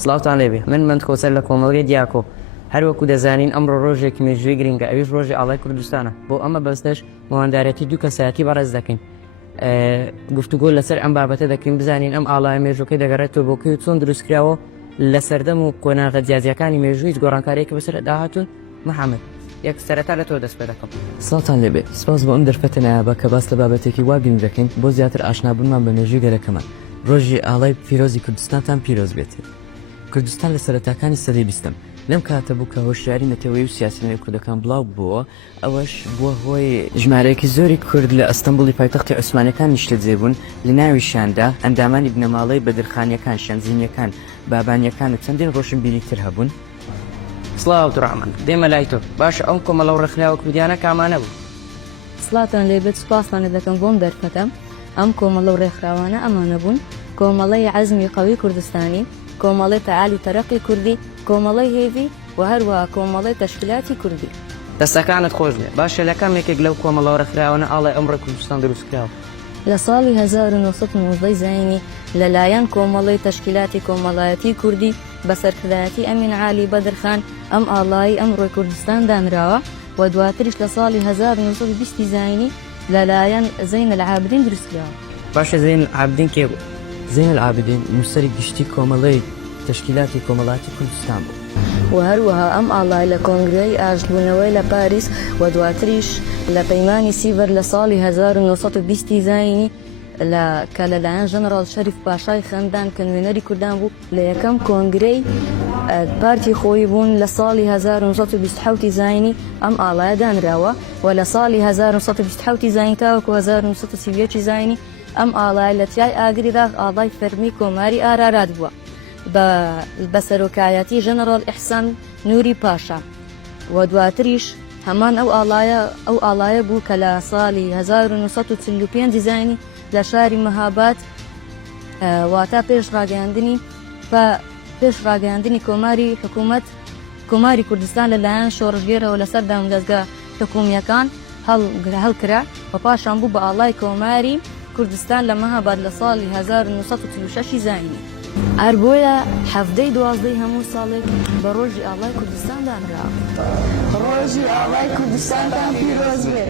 سڵاوتان لێبێ من کۆسەر لە کۆمەڵگەی دیاکۆ هەروەکو دەزانین ئەمڕۆ ڕۆژێکی مێژووی گرنگە ئەویش ڕۆژی ئاڵای کوردستانە بۆ ئەمە بەستەش مەوەندارەتی دوو کەسایەتی بەڕێز دەکەین گفتوگۆ لەسەر ئەم بابەتە دەکەین بزانین ئەم ئاڵایە مێژووکەی دەگەڕێتەوە بۆکەی و چۆن دروستکراوە لە سەردەم و کۆناغە جیازیەکانی مێژووی گۆڕانکاریەکە بەسەر داهاتون محەممەد یەک سەرەتا لە تۆ دەست پێ دەکەم. سڵاتان لێبێ سپاس بۆ ئەم دەرفەتە نایابە کە باس لە بابەتێکی وا گرنگ دەکەین بۆ زیاتر ئاشنابوونمان بە مێژووی گەرەکەمان. ڕۆژی ئاڵای پیرۆزی کوردستانتان پیرۆز بێتێت. کوردستان لە سەرەتاکانی سەدەی بیستم لەم کاتە بوو کە هۆشیاری نەتەوەی و سیاسینەوەی کوردەکان بڵاو بووە ئەوەش بووە هۆی ژمارەیەکی زۆری کورد لە ئەستەمبوڵی پایتەختی عوسمانیەکان نیشتەجێ بوون لە ناویشاندا ئەندامانی بنەماڵەی بەدرخانیەکان شەنزینیەکان بابانیەکان و چەندین ڕۆشنبیری تر هەبوون. سڵاو دڕامان دێمە لای تۆ باشە ئەم کۆمەڵە و ڕێکخراوە کوردیانە کامانە بوو. سڵاتان لێبێت سوپاسانە دەکەم بۆم دەرفەتە ئەم کۆمەڵە و ڕێکخراوانە ئەمانە بوون کۆمەڵەی عەزمی قەوی کوردستانی کۆمەڵی تەعالی و تەرەقی کوردی کۆمەڵی هێوی و هەروەها کۆمەڵی تەشکیلاتی کوردی. دەستەکانت خۆش بێ باشە لە کامێکێک لەو کۆمەڵە و ڕێکخراوانە ئاڵای ئەمڕۆ کوردستان دروستکراوە. لە ساڵی 1990 زاینی لەلایەن کۆمەڵی تەشکیلاتی کۆمەڵایەتی کوردی بە سەرکردایەتی ئەمین عالی بەدرخان ئەم ئاڵایی ئەمڕۆی کوردستان دانراوە و دواتریش لە ساڵی 1920 زاینی لەلایەن زەین العابدین دروستکراوە. باشە زەین العابدین کێ بوو؟ زەین العابدین نووسەری گشتی کۆمەڵەی تەشکیلاتی کۆمەڵایەتی کوردستان بوو. و هەروەها ئەم ئاڵای لە کۆنگرەی ئاشتبوونەوەی لە پاریس و دواتریش لە پەیمانی سیڤەر لە ساڵی 1920 زاینی کە لەلایەن ژەنەڕاڵ شەریف پاشای خەندان کە نوێنەری کوردان بوو لە یەکەم کۆنگرەی پارتی خۆی بوون لە ساڵی 1920 زاینی ئەم ئاڵایە دانراوە و لە ساڵی 1920 زاین تاوەکو 1930 زاینی ئەم ئاڵای لە تیای ئاگریدا ئاڵای فەرمی کۆماری ئارارات بووە بە سەرۆکایەتی ژەنەڕاڵ ئیحسان نووری پاشا و دواتریش هەمان ئەو ئاڵایە بوو کە لە ساڵی 1945 زاینی لە شاری مەهاباد واتە پێش ڕاگەیاندنی کۆماری حکوومەت کۆماری کوردستان لەلایەن شۆڕژگێرەوە لەسەر دامدەستگا حکوومیەکان هەڵکرا و پاشان بوو بە ئاڵای کۆماری کوردستان لە مەهاباد لە ساڵی 1946 زاینی. ئەربۆیە هەفتەی 12 هەموو ساڵێک بە ڕۆژی ئاڵای کوردستان دانراوە. ڕۆژی ئاڵای کوردستانتان پیرۆز بێت.